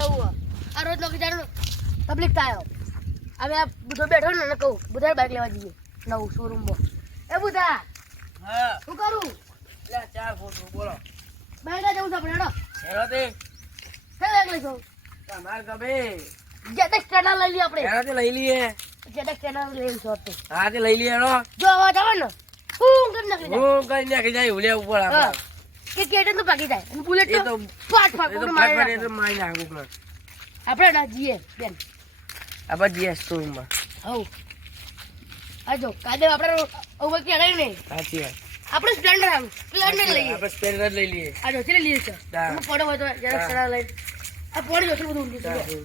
આ રોજ નોકરી જાણો તકલીફ થાય હવે આ બુધો બેઠો ને કહું બુધા બાઈક લેવા જઈએ નવું શોરૂમમાં એ બુધા હા શું કરું લે ચાર ફોટો બોલો બાઈક જવું છે આપણે હેરો તે હે બાઈક લઈશું તમાર ગમે જેટેક્સ ટ્રેનર લઈ લઈએ આપણે હેરો તે લઈ લઈએ જેટેક્સ ટ્રેનર લઈ છો તો હા તે લઈ લઈએ હેરો જો આવા જાવ ને હું કરી નાખી જાય હું કઈ નાખી જાય ઉલે ઉપર હા આપા કે કેટન તો ભાગી જાય અને બુલેટ એ તો તો ફાટ ફાટ એ તો મારી ફાટ નાખે. તો મારી નાખું ઉપર આપણે ના જીએ બેન આપા જીએસ તો માં હવ આ જો કાલે આપણે ઓવર કે અડાઈ નહીં સાચી વાત આપણે સ્પ્લેન્ડર લઈએ આપણે સ્પેન્ડર લઈ લઈએ આ જો ચલે લઈએ છે હા. હું પડો હોય તો જરા હા. સરા લઈ આ પોણી જોશું બધું ઊંધું છે સારું.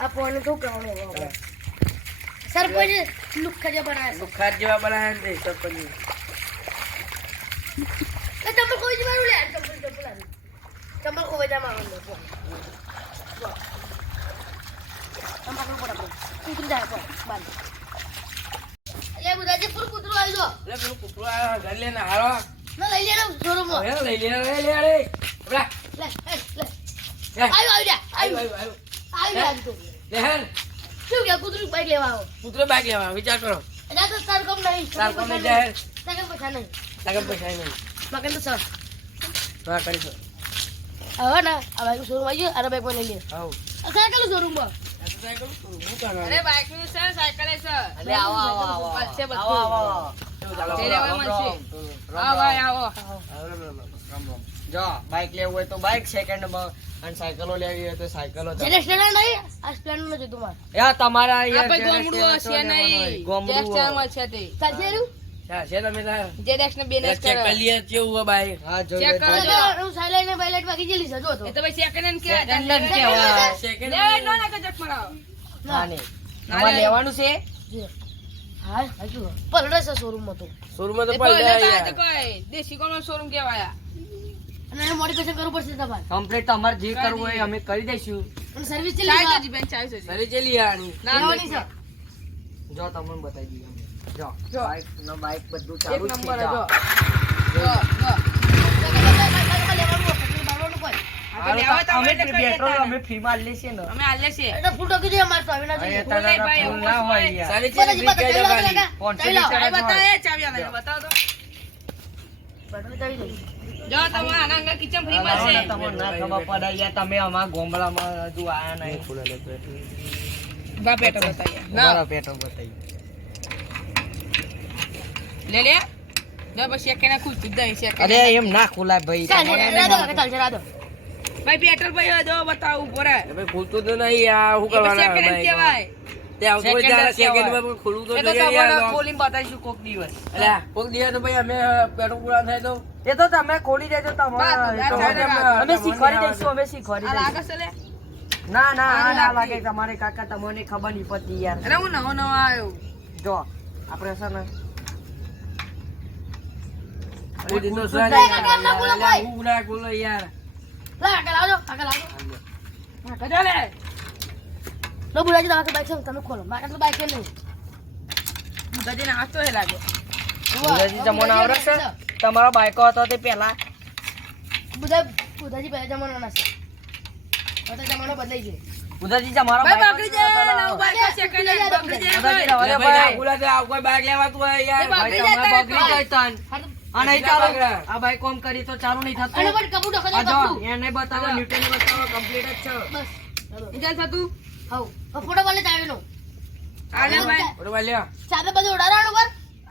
આ પોણી તો કરવાનું હવે સરપંચ લુખ્ખા જે બનાવે લુખાત જેવા બનાયા ને તે સરપંચ છે તમે કોઈ જ મારું લે તમે કોઈ જા મારું લે તમારું પર આપણે કૂતરું જાય પર બાર એ બુધાજી પૂરું કૂતરું આવી જો લે પેલું કુકડો આવ્યો ઘર લેને હારો ના લઈ લે ને શોરૂમમાં હવે લઈ લે લે લે બરા લે લે લે આવ્યો આવ્યો આવ્યો આવ્યો આવ્યો લે હેર શું કે કૂતરું બાઈક લેવા આવો પુત્ર બાઈક લેવા વિચાર કરો ના તો તાર કમ નહીં તાર કોમે જાહેર તાર પૈસા નહીં લગન પૈસા નહીં મગન તો સર હા કરીશું હવે ના આ બાઈક શોરૂમ આવી ગયો આરો બાઈક લઈ લે આવ આ સાયકલ શોરૂમમાં અરે બાઈક ની છે સાયકલ છે અરે આવો આવો આવો બસ છે બધું. આવો આવો જઈ રહેવા મળશે. આવો ભાઈ આવો જો બાઈક લેવું હોય તો બાઈક સેકન્ડ માં અને સાયકલો લેવી હોય તો સાયકલો જેને સ્ટેન્ડર નહીં આ સ્પ્લેન્ડર નો જોતું માર યા તમારા આ યાર ભાઈ ગોમડું હશે નહીં ગોમડું જેક્સ ચારમાં છે તે ચાલશે રહ્યું હા છે તમે જે ડેક્સ ને બે ને ચેક કરી લઈએ કેવું હોય બાઈક હા ચેક જોઈએ કરો. તો. હું સાયલેન્ટ ને બાયલેટ વાગી ગયેલી છે જો તો એ તો ભાઈ સેકન્ડ હેન્ડ કેવાય Second hand કહેવાય. સેકન્ડ લે નો ના કજક મરાવો હા નહીં ના, અમારે ના. લેવાનું છે હા હજુ પલડે છે શોરૂમમાં તો શોરૂમમાં તો એ પડી પહેલા જાય તો કોઈ દેશી કોનો શોરૂમ કહેવાય અને એને મોડિફિકેશન કરવું પડશે તમારે કમ્પ્લીટ તમારે જે કરવું હોય અમે કરી દઈશું અને સર્વિસ ચાય ચેલી જજી બેન ચાય જજી સરી ચલી આની ના લેવાની છે જો તમને બતાવી દઈએ અમે. જો જો. બાઈક નો બાઈક બધું એક ચાલુ જ છે નંબર જો. જો જો જો લેવાનું બારવાનું કોઈ આપણે લેવા તો અમે અમે તો કહીએ પેટ્રોલ તાને. અમે ફ્રીમાં લઈએ છીએ ને અમે આલે છે એટલે ફૂલ ટોકી જોઈએ અમારે તો હવે ના જોઈએ અહીંયા તારા ભાઈ, ફૂલ ના હોય યાર સરી બતાજી ચલી બીકે જવાની ફોન ચાવી લાવો. ચાય બતાવે ચાવી આલે બતાવો તો બતાવી ચાવી દઉં. જો તમે આના અંગા કિચન ફ્રી માં તમને છે ના ખબર પડે યાર તમે અમારા ગોમડામાં હજુ આયા નહીં બા પેટો બતાવીએ અમારા પેટો બતાવી લે લે જો બસ સેકન્ડ ખુલતું જ નહીં સેકન્ડ અરે એમ ના ખોલાય ભાઈ ચાલ તમારે રાધો કાકા ચાલશે રાધો ભાઈ પેટ્રોલ ભાઈ જો બતાવું ઉપર ભાઈ ખુલતું તો નહીં આ શું કરવાના સેકન્ડ હેન્ડ કહેવાય તે આવતો હોય ત્યારે સેકન્ડમાં પણ ખુલવું તો એ તો જોઈએ તમને યાર ખોલીને બતાવીશું કોક દિવસ અલ્યા કોક દિવસ તો ભાઈ અમે પેટ્રોલ પૂરા થાય તો એ તો તમે ખોલી દેજો તમારે અમે શીખવાડી દઈશું અમે શીખવાડી આ લાગે દઈશું છે લે ના ના આ ના લાગતી. લાગે તમારે કાકા તમને ખબર નહીં પડતી યાર અરે હું નવો નવો આવ્યો જો આપણે છે ને બુદ્ધિ તો ખુલતું સારી જ નહીં. યાર. અલ્યા, હું ના ખુલો યાર લા કાકા લાવજો કાકા લાવજો હા કજા લે લો બુરાજી તમારે બાઈક છે તમે ખોલો મારે તો બાઈક છે નહીં ગજે ના આતો હે લાગે બુધાજી તમને આવડે છે તમારો બાઈકો હતો તે પહેલા બુધાજી પહેલા જમાનાના છે હવે તો જમાનો બદલાઈ ગયો બુધાજી તમારો ભાઈ બાઈકો બકરી જાય પહેલા- નવું બાઈક સેકન્ડ હેન્ડ બકરી જાય બુધાજી ભાઈ. રવા દે અરે ભાઈ, ભાઈ. ખુલા તો આ કોઈ બાઈક લેવાતું હોય યાર એ ભાઈ, બકરી તમે જાય બકરી તારે જાય તન. હા તો આ નહીં બીજા ચાલુ બકરા. આ બાઈક કોમ કરી તો ચાલુ નહીં અને થતું પણ કપૂર ઢોકો આ જો કપૂર એને બતાવો ન્યૂટન બતાવો કમ્પ્લીટ જ છે બસ ચાલો ઇજાલ થતું હવ ફોટો વાલે ચાવીનો આલે ભાઈ ઓરે ભાઈ લ્યો ચાલે બધું ઉડાડવાનું પર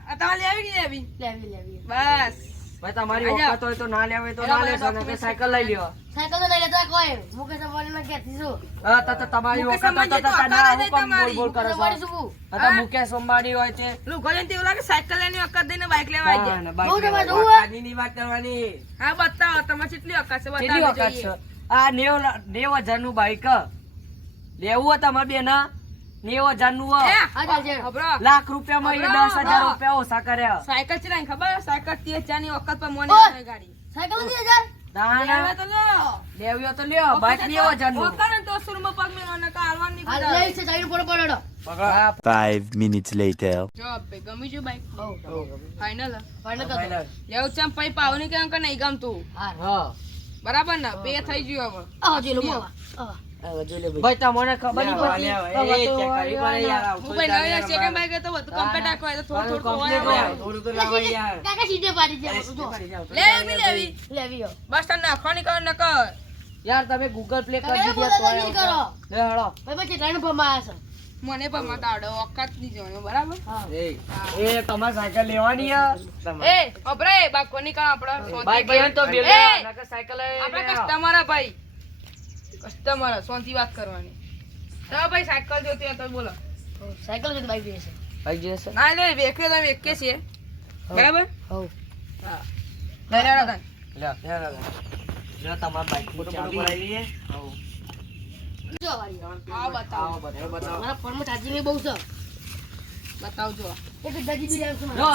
આ તમારે લેવી કે લેવી લેવી લેવી બસ ભાઈ તમારી આજા. ઓકાત હોય તો ના લેવાય તો એલા ના ભાઈ, લેશો ને document સાયકલ લઈ લ્યો સાયકલ તો નહીં લેતા કોઈ મુકેશ અંબાણીના ઘેરથી શું હા તો તમારી મુકેશ ઓકાત હોય તો અંબાણી તો ના અકાળે હું જાય કમ બોલ બોલ તમારી. કરો છો અંબાણી શું હા તો મુકેશ અંબાણી હોય છે લું ગોલેન તેવું લાગે સાયકલ લઈને અક્કર દઈને બાઈક લેવા આવી હા, જાય ને બહુ બાઈક તમારે લેવા. જોવું આદિની વાત કરવાની હા બતાવો તમારે કેટલી અક્કર છે કેટલી બતાવો વખત છે જોઈએ આ 90,000 નું બાઈક લેવું હોય તમારે બેના 90,000 નું એ, હોય. હા ચાલશે ખબરો લાખ રૂપિયામાં એ 10,000 રૂપિયા ઓછા કર્યા સાયકલ ચલાવીને ખબર સાયકલ 30,000 ની વખત પર મોને ઓય. આવે ગાડી સાયકલ નથી હજાર તાના લેવા તો લ્યો. લેવી હોય તો લ્યો બાઈક 90,000 નું વખત ને તો સુરમાં પગ મેળવો નકર હાલવાનું નહીં હાલ કરાવે. લઈ છે ચાવીનો ફોટો પડ્યો હા, 5 minutes later. જો ભાઈ ગમી ગયું બાઈક હવ ફાઇનલ ફાઇનલ કરો લેવું છે પૈ પાવની કે અંકલ નહીં ગમતું હા હા બરાબર ને બે થઈ ગયું હવે આ જે લો મોવા ભાઈ તમને ખબર નહીં લેવા, પડતી લેવા. હવે એ તો ચેક કરવી પડે યાર. આવું હું ભાઈ થોડી નવી ચાલે સેકન્ડ બાઈક તો બધું કમ્પ્લીટ રાખો તો થોડું થોડું complete હોય હોય. થોડું તો લાવો યાર. કાકા સીધે પાડી દે જો લેવી નહીં લેવી લેવી હો બસ તને નાખવાની કર ન કર યાર તમે ગૂગલ પ્લે કરી કાકા દીધી બોલો તો નહીં કરો લે હળો ભાઈ પછી ત્રણ ભમા છે મને પણ મત આવડે ઓકાત નહીં જોવાનું બરાબર એ, એ તમારે સાયકલ લેવાની હે તમારે. એ અપરે બાઈક કોની કામ આપણે બાઈક લઈને તો બે એ, નકર સાયકલ આપણે કસ્ટમર ભાઈ કસ્ટમર સોનથી વાત કરવાની તો ભાઈ સાયકલ જોતી હોય તો બોલો સાયકલ જોતી બાઈક જોઈએ છે બાઈક જશે ના લે વેકે તમે વેકે છે બરાબર હો હા લઈ લેડો તને લે લે તમાર બાઈક ફોટો પડાવી લઈએ. જો વાળી આ બતાવો બતાવો. મારા ફોનમાં ચાર્જિંગ બહુ છે બતાવજો એક દાદી બી લાવ છું જો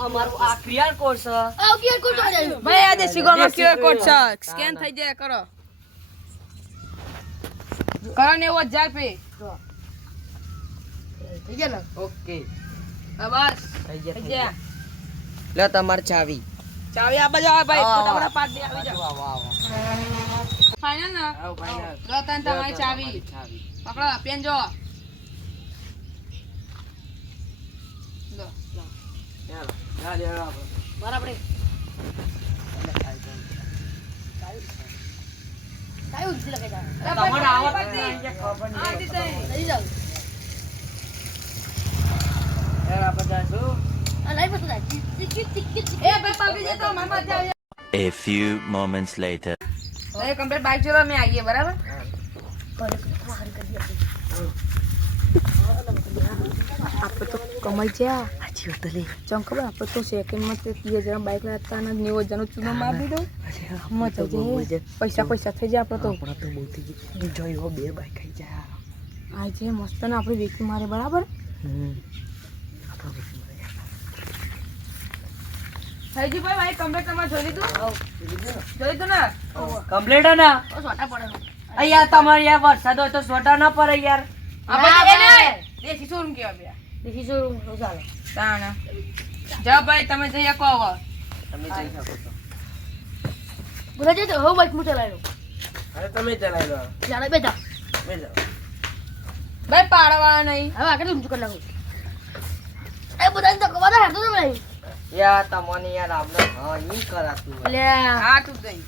અમારું આ ક્રિયા કોર્સ આવ કે કોણ તો જાય ભાઈ આ દેશી ગોમાં QR કોડ છે સ્કેન થઈ જાય કરો કરો ને 1000 પે થઈ ગયા ને ઓકે હા બસ થઈ થઈ ગયા જાય લે તમાર ચાવી ચાવી આ બાજુ આવે ભાઈ ફટાફટ પાડ દે આવી જાઓ વાહ વાહ ફાઇનલ ના આવો ફાઇનલ. લો તને તમારી ચાવી પકડો પેન જો લો ચાલો. જા, જા, જા. બરાબર કાઈ ઉઠી લગે જા તમારે આવત આથી થઈ. લઈ જાવ યાર, આપણે જાશું. આ લઈ પછી જા ટિકિટ એ ભાઈ પાકી જતો મામા ત્યાં A few moments later. A complete bike જોડો અમે આવીએ બરાબર આપણે તો કમાઈ ગયા ચમ ખબર આપણે તો સેકન્ડમાં તે 30,000 બાઈક લાવતા અને 90,000 ચૂનો મારી દીધો મજા જાય પૈસા પૈસા થઈ જાય આપણે તો બહુ થઈ ગઈ જોઈ બે બાઈક ખાઈ જાય આ જે મસ્ત ને આપણે વેચી મારે બરાબર થઈજી ભાઈ કમ્પ્લીટ તમારે જોઈ લીધું ને કમ્પ્લીટ હે ને ઓ સોટા પડે અહીંયા તમારે યાર વરસાદ હોય તો સોટા ના પડે યાર આપણે એને દેશી શોરૂમ કેવા બે દેખી શું ચાલે તાણા જા ભાઈ તમે જઈ શકો હવે તમે જઈ શકો છો. બોલા જે તો હો બાઈક મુ ચલાવ્યો અરે તમે ચલાવી લો. ચાલે બેટા બે જાઓ. ભાઈ પાડવા નહીં હવે આગળ ઊંચું કરી નાખું એ બધાને તો કવાદા હારતો તમે યાર તમને યાર આપણે હા ઈ કરાતું હોય. લે હા તું જઈ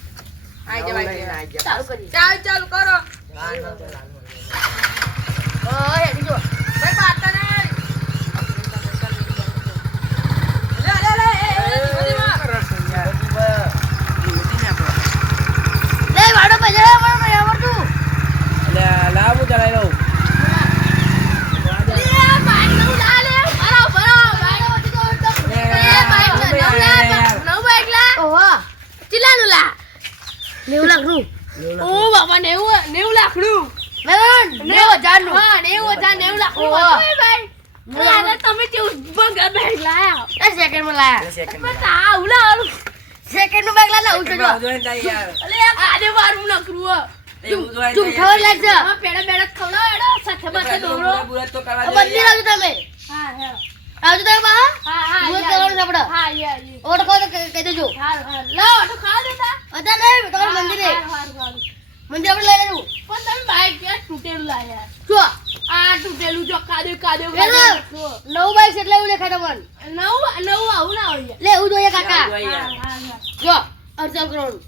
આઈ જા ભાઈ આઈ જા. ચાલુ કરી ચાલ કરો ઓ હેડી જો ભાઈ પાડતા નહીં લે એ લે વાડો બજાર વાડો આવડતું અલ્યા, લાવ હું ચલાવી લઉં. લે બાઈક નવું લા લે બરો બાઈક હતી તો એ બાઈક નવું લા નવું બાઈક લા ઓહો ચિલ્લાનું લા 90 લાખ નું ઓ બાબા 90 લાખ નું મેરન 90,000 નું હા 90,000 90 લાખ નું ભાઈ અરે તમે કેવું બગા બાઈક લાયા એ સેકન્ડ માં લાયા બસ આ ઉલા સેકન્ડ નું બાઈક લાયા ઉઠો જો એવું જોઈને જાય યાર. અલે આને મારું નકરું એવું જોઈને તું જાય ખબર લાગશે હા પેડા પેડા ખવડાવ એડો સાથે યાર. સાથે દોરો બુરા તો કરવા બંધી જોઈએ લાગજો તમે હા હા આવજો તમે બા હા હા દૂધ કરવાનું સાપડો હા યાર ઓટો કહો તો કહી દેજો હા હા લાવ ઓટો ખા દેતા અદા નહીં તમારું મંદિરે મંદિર આપણે લઈ લેવું પણ તમે બાઈક કે તૂટેલું લાયા જો આ તૂટેલું જો કાદે નવું બાઈક એટલે એવું દેખાય તમને નવું આવું ના હોય લે એવું જોઈએ કાકા એવું જોઈએ યાર. જો અર્ચન કરવાનું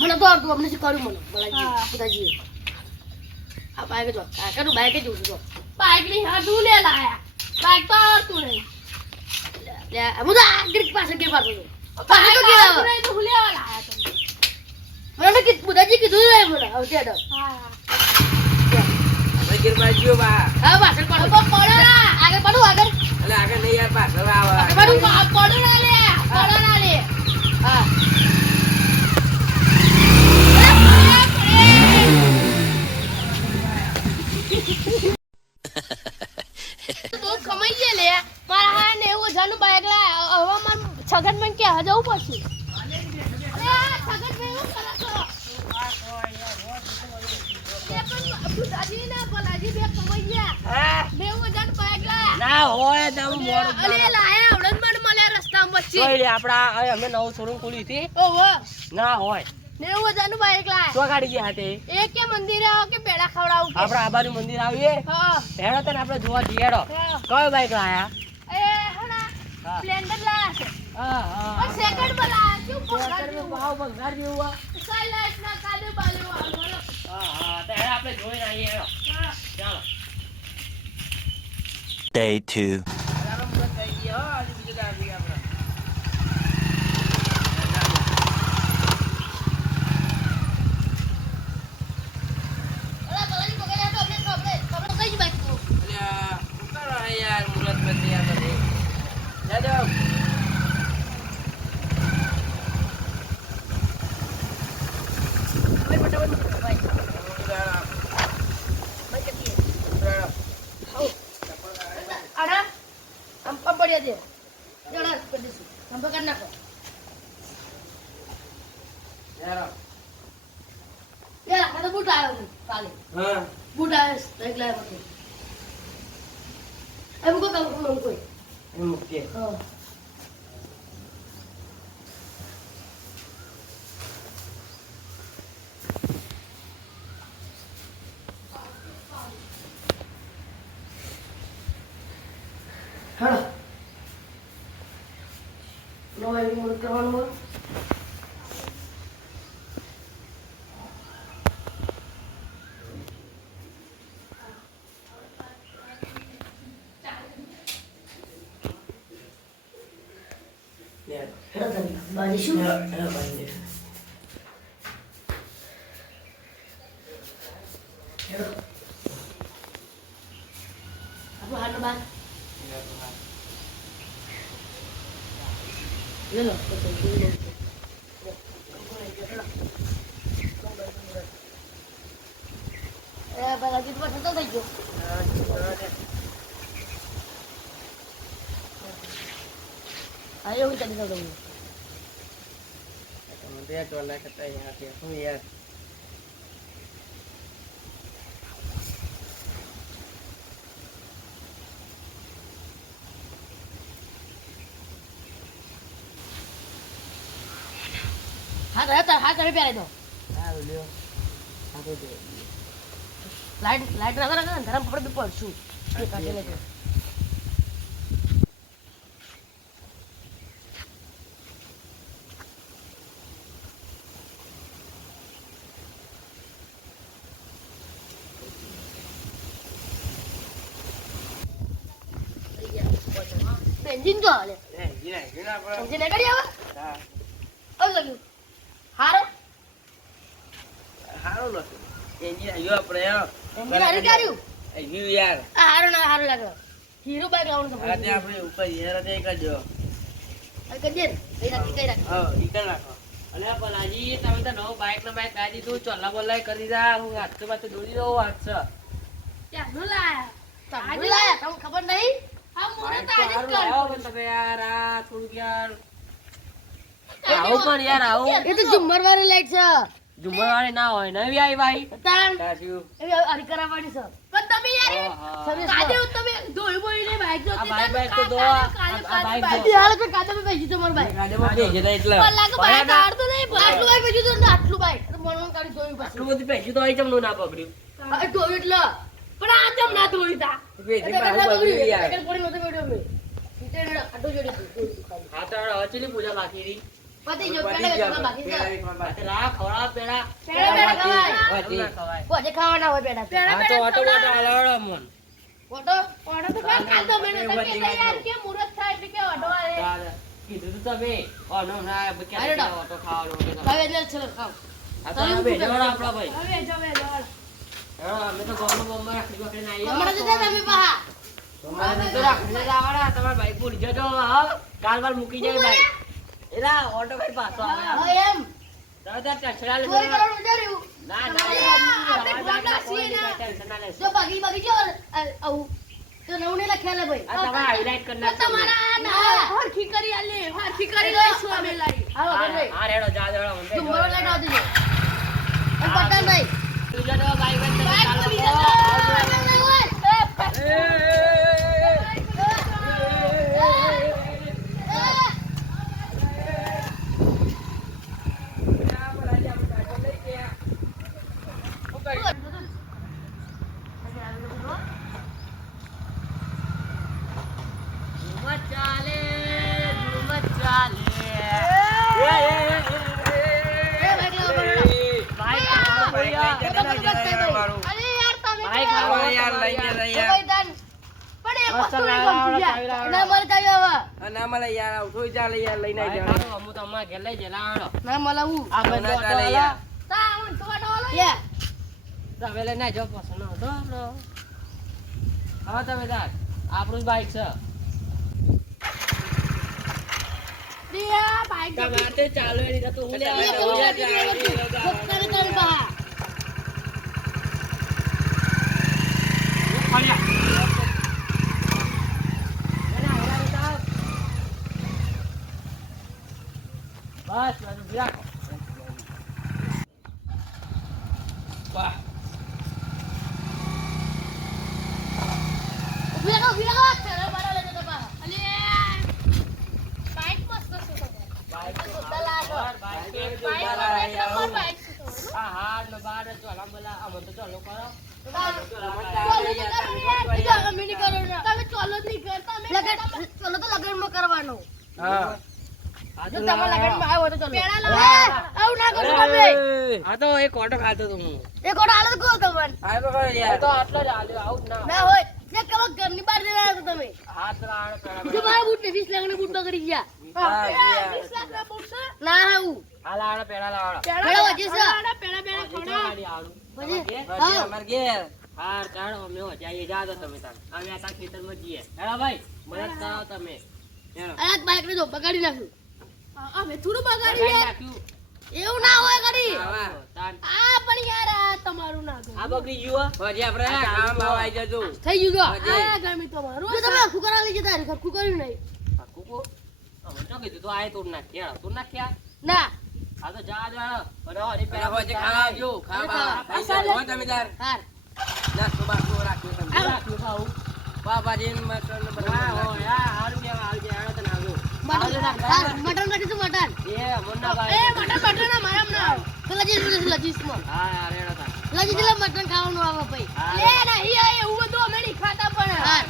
મને તો આવડતું અમને શીખવાડ્યું મને બોલાજી પિતાજી આ બાઈક જો કાકાનું બાઈક જ ઉઠું જો બાઈક ની હાડું લે લાયા બાઈક તો આવડતું નહીં લે હું તો આગળ પાસે કે પાડું બાઈક તો કેવા નહીં તો લેવા લાયા તમે મને કે બુદાજી કીધું ને મને આવજે અડો આપણે ગીર બાજુ બા. હા પાછળ પાડો પડો ના આગળ પાડો આગળ અલ્યા, આગળ નહીં યાર, પાછળ આવો. આગળ પાડો પડો ના લે પડો ના લે હા તો કમાઈ ગયા લે મારા હા 90,000 નું બાઈક લાયા હવે માર છગન બેન કે જવું પડશે અરે છગન બેન શું કરો છો એ પણ બુદાજી ના બોલાજી બે કમાઈ ગયા 90,000 નું બાઈક લાયા ના હોય તો હું મોડું અરે લાયા આવડન મને મળ્યા રસ્તામાં વચ્ચે જોઈ લે આપડા અમે નવું શોરૂમ ખોલી હતી ઓહો ના હોય 90,000 નું બાઈક લાયા તો ગાડી ગયા હાથે એ કે મંદિરે આવો કે પેડા ખવડાવું કે આપણે આ બાજુ મંદિર આવીએ હા હેડો તને આપણે જોવા જઈએ હેડો હા. કયો બાઈક લાયા એ હણા હા. સ્પ્લેન્ડર લાયા છે હા પણ સેકન્ડ માં લાયા કેવું પગાર સેકન્ડ ભાવ ભંગાર જેવું આ. સાઈલાઈટ ના કાદે બાલે વાળો હા તો હેડો આપણે જોઈને આવીએ હેડો ચાલો Day 2. ચાલો મુરત થઈ ગઈ હો આજે બીજું દાબી આપણે અલા બલાની પકડ્યા તો આપણે કઈ જ બાઈક કો અલ્યા ઉતારો હે યાર મુરત બધી યાર બધી જા જાઓ આડા આમ પડ્યા દે જણા કરી દઈશું આમ પકડ નાખો યાર યાર આપણે બૂટ આવ્યો છે કાલે હા બૂટ આવ્યો છે એક લાવ્યો હતો એમ કો કામ કોઈ એ મૂકીએ હા હા નો એવી મોડ કરવાનું બાજી શું આપણો હાથ બાર લે લો તો બાલાજી તો થતો થઈ ગયો આ એવું ચાલી જતો મને તો વાલા કરતા યાર તે હું યાર હાથ હવે પહેરાઈ દો આ લ્યો આ તો દે લાઈટ રાખો ને ધરમ પકડ પડશું એ કાઢી લેજો બેન્જીન જો હાલે એ જીના જીના પર બેન્જીન નીકળી આવે હા આવ લાગ્યું હારો હારો નથી એ જીના યો આપણે યો બેન્જીન હારી કર્યું એ યુ યાર આ હારો ના હારો લાગે હીરો બાઈક લાવવાનું આ તે આપણે ઉપર યાર તે કરજો આ કજે કઈ રાખ હા ઈ કર રાખો અલે પલાજી તમે તો નવો બાઈક ને બાઈક લાવી દીધું ચોલ્લા બોલ્લા કરી દા હું હાથ તો બાત દોડી દઉં હાથ છે ક્યાં નો લાયા આજે લાયા તમને ખબર નહીં આ મોરે તો આજે જ આવો કર પણ તમે યાર આ થોડુંક યાર આવો પણ યાર આવો એ તો ઝુમ્મર વાળી લાઈટ છે ઝુમ્મર વાળી ના હોય નવી આવી ભાઈ તાણ તાસ્યું એ હરી કરાવવાની છે પણ તમે યાર કાદે તમે ધોઈ બોઈને બાઈક આ બાઈક તો દો આ બાઈક દો યાર તો કાદે માં બેસી તમારું બાઈક ગાડીમાં બેસી જતા એટલે પણ લાગે બાઈક કાઢતો નહીં આટલું બાઈક બેસી તો આટલું બાઈક મનમન કાઢી ધોઈ પાછું આટલું બધું પૈસું તો અહીં ચમનું ના પકડ્યું આ ધોઈ એટલે પણ આ જમ ના ધોઈ તા બેસી પાછું બગડ્યું યાર એક પડી નતો બેઠો મે ઇન્ટરનેટ આટો જોડી હા તો હવે ચલી પૂજા બાકી રહી પતિ જો પેલા બાકી છે આ તો લા ખવડા પેડા પેડા ખવાય ના ખવાય કોજે ખાવાના હોય પેડા આ તો ઓટો ઓટો હલાવડો મન ઓટો તો કાલ કાલ મેને તો કે યાર કે મુરત થાય એટલે કે ઓટો આવે કીધું તો તમે ઓનો ના અરે બક્યા ડો. ઓટો ખાવાનો હવે એટલે ચલો ખાવ આ તો બે જણા આપડા ભાઈ હવે જમે જવાળ હા અમે તો ગોમનો બોમ્બ રાખી પકડીને આવીએ હમણાં જતા તમે પાહા અમે તો રાખીને લાવવાના તમારા ભાઈ ભૂલી જજો હા કાલ વાર મૂકી જાય ભાઈ એલા ઓટો ભાઈ પાછો આવે હવે એમ દાદા ટચડા લે ચોરી કરવાનું વિચાર્યું ના આપણે ના ફોન રાખીએ ને. ટેન્શન ના લેશો જો બાકી જો આવું તો નવને લખ્યા લે ભાઈ આ તમારે હાઈલાઈટ કરી નાખજો તમારા ના હરખી કરી આલે હરખી કરી લઈશું અમે લાઈ હા ભાઈ હા રેડો જા રેડો મને તું મોર લાઈટ આવતી જો અને પટન નહીં તું જતો બાઈક બંધ બાઈક તો કરી બીજા ચાલો નહીં હોય લઈ જરા યાર મારું. અરે યાર તમે બાઈક તો- લાવો. હવે યાર લઈ જરા તો યાર. ભાઈ તાન. પણ એક બસ વસ્તુ નહીં લાવો, ગમતું યાર. ચાવી લાવો. ના મળે ચાવી હવે. આ ના મળે યાર આવ થોઈ ચાલે યાર લઈને આવી બાઈક જવાનું. લાવો, હું તમારા ઘેર લઈ જઈ લાવવાનો. ના મળે હું. આ બંને ના ઓટો ચાલે વાળા. યાર. તા હું તો વાટો વાળો યાર. તો હવે લઈને આવજો પસંદ હતો આપણો. હા તમે તાર આપણું જ બાઈક છે રિયા બાઈક તો તમારે તે ચાલુ એની તો હું એ લેવા કેવું જાઉં. લાગી રહ્યું હતું? ફોકતાને તારી બહાર. ફર્યા. એના હેરા બતાવ. બસ બધું ઉભી રાખો. વાહ. ઊભી રાખો, ઊભી રાખો. ચાલો, બારો લેજો તો બહાર. અલે, બાઈક મસ્ત છે તો. બાઈક તો જોરદાર લાગે. બાઈક તો બાઈક જોરદાર માં લાગે. એક નંબર બાઈક છે તો. આ હાથ ને બાર ને ચોલા બોલા આ મને તો ચાલો કરો. ચાલો તો તમે યાર, બીજા ગમે નહીં કરો ને. તમે ચાલો જ નહીં કરતા. ચાલો તો લગનમાં કરવાનો. હા. જો તમે લગનમાં આવ્યો તો ચાલો. આવું ના કરો તમે. આ તો એક ઓટો ખાતો તો હું. એક ઓટો હાલો તો કહો તમને. આ તો ખરો આ યાર. તો આટલો જ હાલ્યો આવું જ ના. ના હોય. જે કવો ઘરની બહાર જઈને આવ્યા છો તમે. હાથ રાણ પેલા જો મારા બૂટ ને 20 લાખના બૂટ બગડી ગયા. હા, યાર. 20 લાખના બૂટ છે? ના હું. હાલ આડે પેલા લાવડા. પેલા વજે છે. ગાડી આડું. વજે. પછી અમાર ઘેર. હાર ચાલો અમે જઈએ જા દો તમે તાર. અમે આ તાર ખેતરમાં જઈએ. હેડા ભાઈ મદદ કરો તમે. હેડો. આ બાઈક ને જો બગાડી નાખ્યું. અમે થોડું બગાડી બગાડી યાર. નાખ્યું. એવું ના હોય ઘડી. આવા. તાર આ પણ યાર આ તમારું ના ગયું. આ બગડી ગયું હો. પછી આપણે કામ બાવ આવી જજો. થઈ ગયું વજે. આ ગમી તમારું. જો તમે આખું કરાવી લઈ જતા હરખું કર્યું નહીં. આ કુકુ અમે તો કીધું તો આય તોડ નાખ્યા. હેડો, તોડ નાખ્યા. ના. આ તો જા દો હેડો. અને હરી પેલા પેલા પછી ખાવા આવજો. ખાવા ખાઈ જાઓ. હો તમે તાર. હાર. નાસ્તો બાસ્તો રાખ્યો તમે. રાખ્યું ખાવું. પાવભાજી ને મટન ને બધું હા હો રાખ્યું. યા હારું કેવા આવજે હેડો તને આવજો. મટન હાર, મટન રાખીશું મટન. એ મુન્ના એ ભાઈ. મટન ના મારામ ના આવે. તો લજીશ માં. હા યાર હેડો તાર. લજીશ એટલે મટન ખાવાનું આવે ભાઈ. હા. એ નહીં આ એવું બધું અમે નહીં ખાતા પણ. હાર.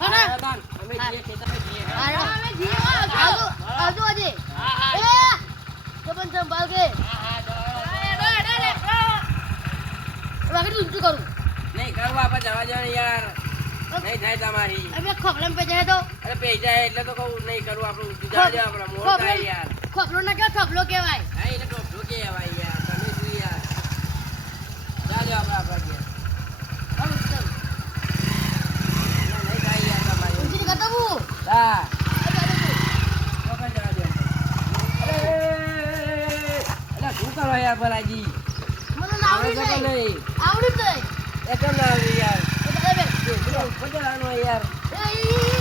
હા, હાર. હેડો તાર. અમે જઈએ ખેતરમાં જઈએ. હેડો. હાર. અમે જીવો આવજો આવજો આજે. હા હા એ જબન સંભાળ કે. હા જો વાગડી ઊંચું કરું. નહીં કરવા આપણે જવા જવાનું યાર. નહીં થાય તમારી. અમે ખોખલામાં પે જાય તો અરે પૈસા એટલે તો કહું નહીં કરવું આપણે ઊંચું જવા દો આપણે મોડ થાય યાર. ખોખલો ના કહેવાય ખોખલો કહેવાય. હા એટલે ટોપલું કહેવાય યાર. તમે શું યાર. જા દો આપણે આપણા ઘેર. આવું ચાલ. નહીં થાય યાર તમારી. ઊંચી કરતો હું. હા. એ ચાલો તું. ચોક્કસ જવા દો. અલા શું કરો યાર ભલાજી. મને ના આવડી આવડે છે કે જાય. નહીં? આવડી જાય. એ કેમ ના આવડે યાર. એ દાદા બેન. બધા લાવવાનું હોય યાર. એ